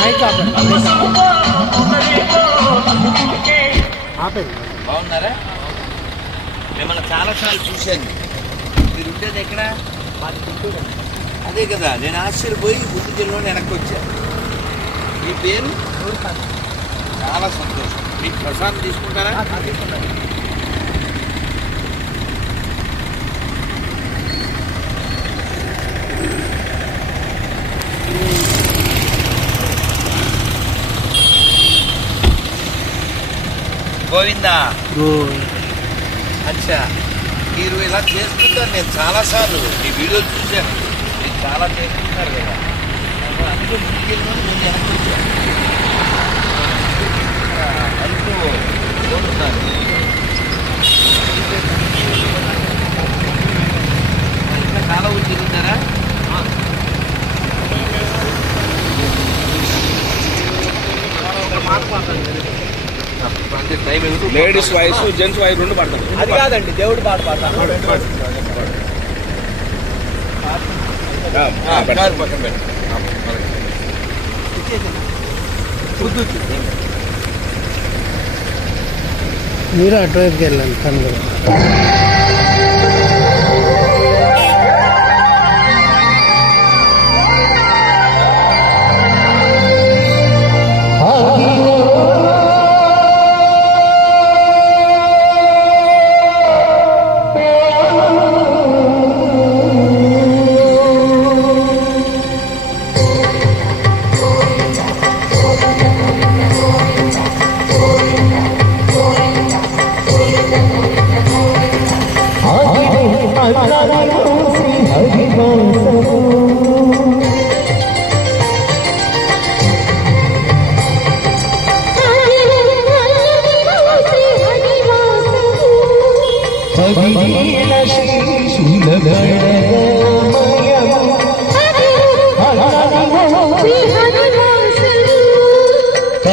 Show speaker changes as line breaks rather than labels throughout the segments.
Mic ఆపండి
బాగున్నారా? మిమ్మల్ని చాలాసార్లు చూశాను. మీరు ఉండేది ఎక్కడ?
మాది గుంటూరు
అదే కదా నేను ఆశ్చర్యపోయి గుంటూరు జిల్లాలో వెనక్కి వచ్చాను మీ పేరు? చాలా సంతోషం. మీకు ప్రసాదం తీసుకుంటారా? గోవిందా. అచ్చా మీరు ఇలా చేస్తుంటారు నేను చాలాసార్లు మీ వీడియోలు చూశాను. మీరు చాలా చేస్తుంటారు కదా. నాకు అందుకే ముందుకెళ్ళిన నేను వెనక్కి వచ్చాను. అందుకు కోరుతున్నాను ఇంకా చాలా ఊరు తిరుగుతారా అంటే time
ladies voice gents voice రెండు పడతాం.
అది కాదండి దేవుడు పాట పాడతాను
ఆ, ఆ, పెట్టండి.
కారు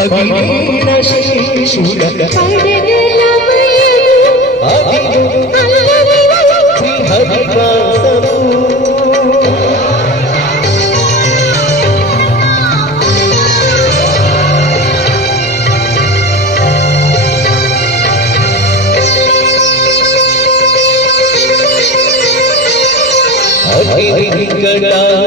పక్కన పెట్టు. ఆ,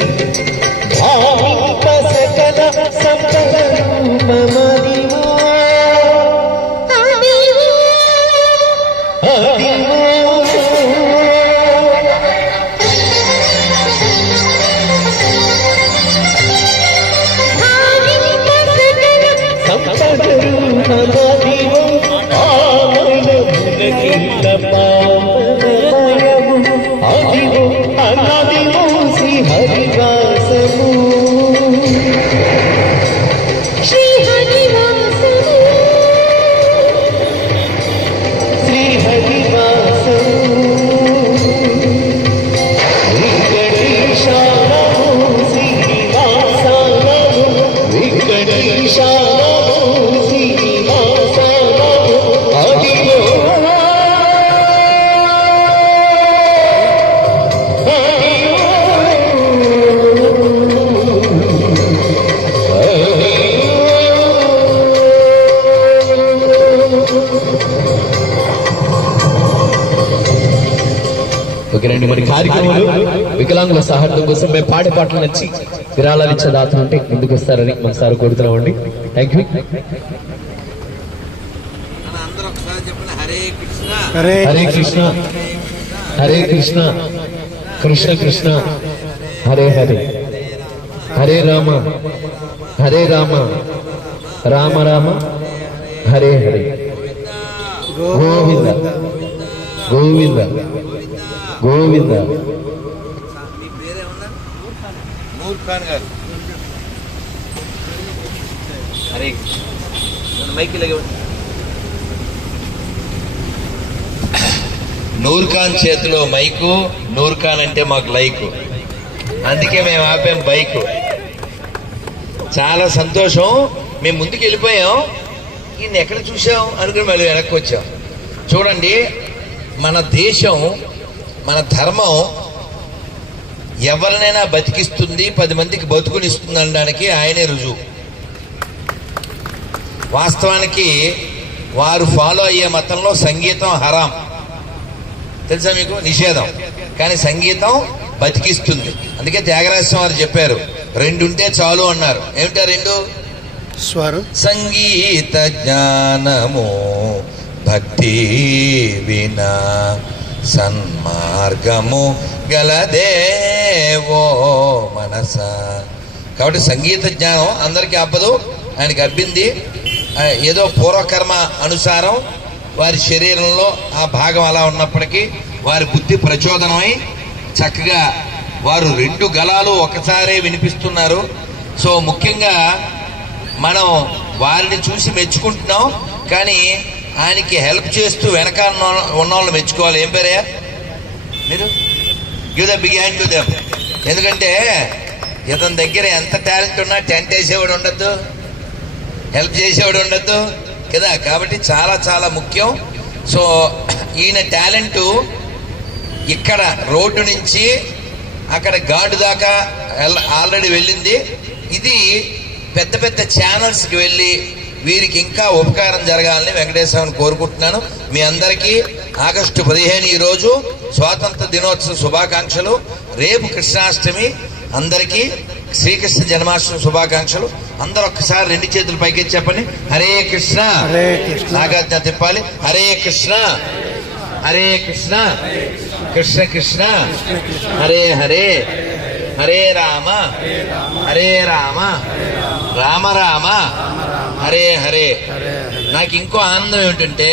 ఓకేనండి మరి కార్యక్రమాలు వికలాంగుల సహార్థం కోసం మేము పాడే పాటలు నచ్చి విరాళాలు ఇచ్చే దాత ఉంటే ముందుకు వస్తారని మన sir కోరుతున్నామండి. Thank you
Hare Krishna.
Hare
Krishna. Krishna Krishna. Hare Hare. Hare Rama. Hare Rama. Rama Rama. Hare Hare. Govinda. Govinda. Govinda.
Noor Khan గారు చేతిలో మైకు నూర్ ఖాన్ అంటే మాకు లైకు. అందుకే మేము ఆపాం బైకు. చాలా సంతోషం. మేము ముందుకు వెళ్ళిపోయాం. ఈయన ఎక్కడ చూసాం అనుకుని మళ్ళీ వెనక్కి వచ్చాం. చూడండి మన దేశం మన ధర్మం ఎవరినైనా బతికిస్తుంది పది మందికి బతుకునిస్తుంది అనడానికి ఆయనే రుజువు. వాస్తవానికి వారు ఫాలో అయ్యే మతంలో సంగీతం హరాం. తెలుసా మీకు? నిషేధం. కానీ సంగీతం బతికిస్తుంది. అందుకే త్యాగరాజస్వామి వారు చెప్పారు రెండు ఉంటే చాలు అన్నారు. ఏమిటా రెండు?
స్వరం.
సంగీత జ్ఞానము భక్తి వినా సన్మార్గము గలదేవో మనస. కాబట్టి సంగీత జ్ఞానం అందరికీ అబ్బదు. ఆయనకి అబ్బింది. ఏదో పూర్వకర్మ అనుసారం వారి శరీరంలో ఆ భాగం అలా ఉన్నప్పటికీ వారి బుద్ధి ప్రచోదనమై చక్కగా వారు రెండు గలాలు ఒకసారే వినిపిస్తున్నారు. సో ముఖ్యంగా మనం వారిని చూసి మెచ్చుకుంటున్నాం. కానీ ఆయనకి హెల్ప్ చేస్తూ వెనకాల ఉన్న వాళ్ళు మెచ్చుకోవాలి. ఏం పేరయ్యా? మీరు? Give the big hand to them ఎందుకంటే ఇతని దగ్గర ఎంత టాలెంట్ ఉన్నా టెంట్ వేసేవాడు ఉండద్దు. హెల్ప్ చేసేవాడు ఉండద్దు. కదా? కాబట్టి చాలా చాలా ముఖ్యం. సో ఈయన టాలెంటు ఇక్కడ రోడ్డు నుంచి అక్కడ గాడు దాకా ఆల్రెడీ వెళ్ళింది. ఇది పెద్ద పెద్ద ఛానల్స్కి వెళ్ళి వీరికి ఇంకా ఉపకారం జరగాలని వెంకటేశ్వరని కోరుకుంటున్నాను. మీ అందరికీ ఆగస్టు పదిహేను ఈరోజు స్వాతంత్ర దినోత్సవ శుభాకాంక్షలు. రేపు కృష్ణాష్టమి అందరికీ శ్రీకృష్ణ జన్మాష్టమి శుభాకాంక్షలు. అందరూ ఒక్కసారి రెండు చేతులు పైకి చెప్పండి. హరే కృష్ణ.
హరే కృష్ణ.
నాగార్జున తిప్పాలి. హరే కృష్ణ. హరే కృష్ణ. కృష్ణ కృష్ణ. హరే హరే. హరే రామ. హరే రామ. రామ రామ. హరే హరే. నాకు ఇంకో ఆనందం ఏమిటంటే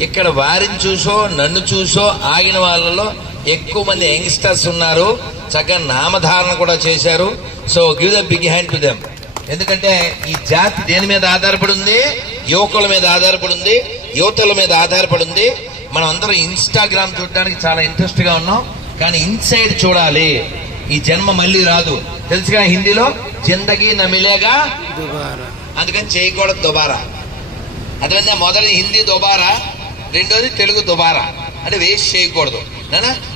ఇక్కడ వారిని చూసో నన్ను చూసో ఆగిన వాళ్ళలో ఎక్కువ మంది యంగ్స్టర్స్ ఉన్నారు చక్కగా నామధారణ కూడా చేశారు. So give the big hand to them ఎందుకంటే ఈ జాతి దేని మీద ఆధారపడి ఉంది యువకుల మీద ఆధారపడి ఉంది యువతల మీద ఆధారపడి ఉంది మనం అందరం ఇన్స్టాగ్రామ్ చూడడానికి చాలా ఇంట్రెస్ట్గా ఉన్నాం. కానీ ఇన్సైడ్ చూడాలి. ఈ జన్మ మళ్ళీ రాదు. తెలుసుగా హిందీలో? జిందగీ నమిలేగా?
దుబారా.
అందుకని చేయకూడదు దుబారా. అదేవిధంగా మొదటి హిందీ దుబారా రెండోది తెలుగు దుబారా. అంటే వేస్ట్ చేయకూడదు.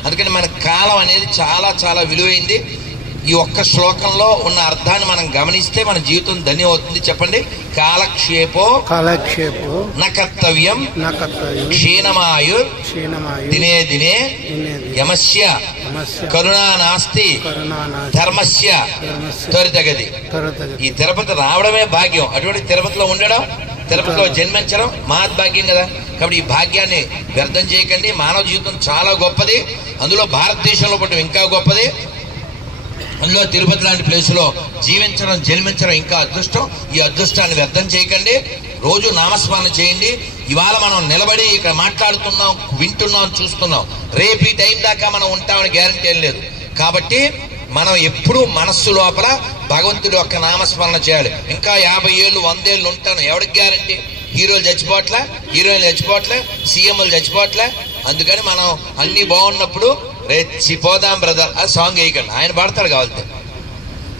అందుకని మన కాలం అనేది చాలా చాలా విలువైంది. ఈ ఒక్క శ్లోకంలో ఉన్న అర్థాన్ని మనం గమనిస్తే మన జీవితం ధన్యం అవుతుంది. చెప్పండి. కాలక్షేపో
కాలక్షేపు
న కర్తవ్యం
నా కర్తవ్యం
క్షీణమాయు
క్షీణమాయు
దినే దినే యమస్య కరుణా నాస్తి ధర్మస్య త్వరతగతి. ఈ తిరుపతి రావడమే భాగ్యం. అటువంటి తిరుపతిలో ఉండడం తిరుపతిలో జన్మించడం మహద్భాగ్యం కదా. కాబట్టి ఈ భాగ్యాన్ని వ్యర్థం చేయకండి. మానవ జీవితం చాలా గొప్పది. అందులో భారతదేశంలో పట్టు ఇంకా గొప్పది. అందులో తిరుపతి లాంటి ప్లేసులో జీవించడం జన్మించడం ఇంకా అదృష్టం. ఈ అదృష్టాన్ని వ్యర్థం చేయకండి. రోజు నామస్మరణ చేయండి. ఇవాళ మనం నిలబడి ఇక్కడ మాట్లాడుతున్నాం వింటున్నాం చూస్తున్నాం. రేపు ఈ టైం దాకా మనం ఉంటామని గ్యారంటీ ఏం లేదు. కాబట్టి మనం ఎప్పుడూ మనస్సు లోపల భగవంతుడి యొక్క నామస్మరణ చేయాలి. ఇంకా యాభై ఏళ్ళు వందేళ్ళు ఉంటాను. ఎవరికి గ్యారంటీ? హీరోలు చచ్చిపోవట్లే హీరోయిన్లు చచ్చిపోవట్లే సీఎంలు చచ్చిపోవట్లే. అందుకని మనం అన్నీ బాగున్నప్పుడు రెచ్చిపోదాం బ్రదర్ ఆ సాంగ్ వేయకండి. ఆయన పాడతాడు కావాలంటే.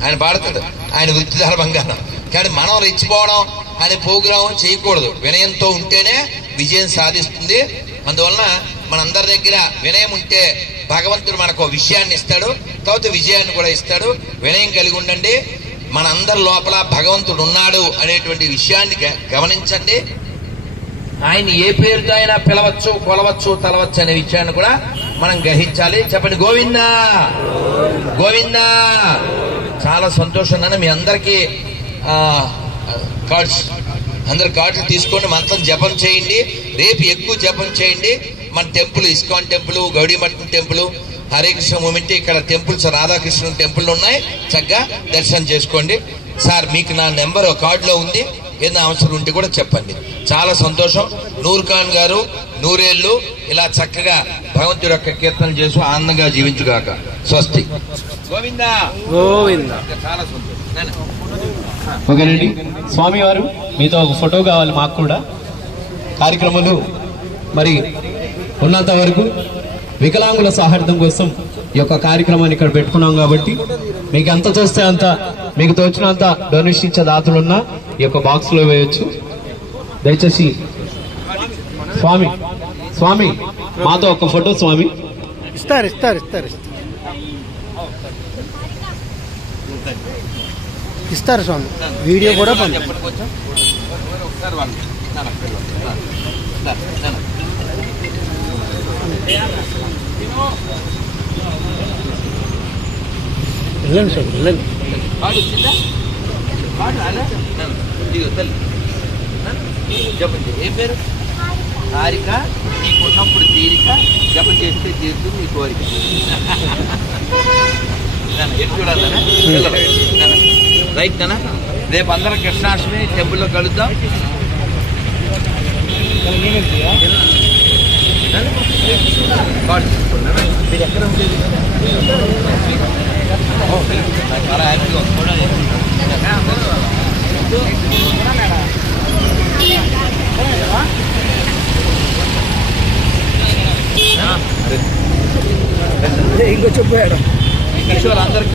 ఆయన పాడతాడు. ఆయన వృత్తి బంగారం కానీ మనం రెచ్చిపోవడం అనే ప్రోగ్రాం చేయకూడదు. వినయంతో ఉంటేనే విజయం సాధిస్తుంది. అందువలన మనందరి దగ్గర వినయం ఉంటే భగవంతుడు మనకు ఒక విషయాన్ని ఇస్తాడు. తర్వాత విజయాన్ని కూడా ఇస్తాడు. వినయం కలిగి ఉండండి. మనందరి లోపల భగవంతుడు ఉన్నాడు అనేటువంటి విషయాన్ని గ- గమనించండి. ఆయన ఏ పేరుతో అయినా పిలవచ్చు కొలవచ్చు తలవచ్చు అనే విషయాన్ని కూడా మనం గ్రహించాలి. చెప్పండి గోవిందా! గోవిందా! చాలా సంతోషం నాన్న మీ అందరికీ కార్డ్స్ అందరు కార్డులు తీసుకోండి మంత్రం జపం చేయండి. రేపు ఎక్కువ జపం చేయండి. మన temple ISKCON temple Gaudiya Math temple Hare Krishna movement ఇక్కడ టెంపుల్స్ రాధాకృష్ణ టెంపుల్ ఉన్నాయి. చక్కగా దర్శనం చేసుకోండి. సార్ మీకు నా నెంబర్ కార్డులో ఉంది. ఏదైనా అవసరం ఉంటే కూడా చెప్పండి. చాలా సంతోషం. నూర్ఖాన్ గారు నూరేళ్ళు ఇలా చక్కగా భగవంతుడి యొక్క కీర్తన చేసి ఆనందంగా జీవించుగాక. స్వస్తి. గోవిందా.
గోవింద.
చాలా సంతోషం. నాన్న.
ఓకేనండి స్వామి వారు మీతో ఒక ఫోటో కావాలి మాకు కూడా. కార్యక్రమాలు మరి ఉన్నంత వరకు వికలాంగుల సౌహార్దం కోసం ఈ యొక్క కార్యక్రమాన్ని ఇక్కడ పెట్టుకున్నాం కాబట్టి మీకు ఎంత చూస్తే అంత మీకు తోచినంత డొనేషన్ ఇచ్చే దాతలున్నా ఈ యొక్క బాక్స్లో వేయొచ్చు. దయచేసి స్వామి స్వామి మాతో ఒక ఫోటో స్వామి.
ఇస్తారు ఇస్తారు ఇస్తారు ఇస్తారు. ఇస్తారు స్వామి. వీడియో కూడా పంపి. వెళ్ళండి స్వామి వెళ్ళండి.
చెప్పండి ఏం పేరు? హారిక నీకున్నప్పుడు తీరిక జప చేస్తే తీరుతుంది నీ కోరిక. ఎటు చూడాలి రైట్ నాన్న? రేపు అందరం కృష్ణాష్టమి టెంపుల్లో కలుద్దాం. మీరు ఎక్కడ ఉండేది చాలా హ్యాపీగా ఉంది
ఇంకో చెప్పాడు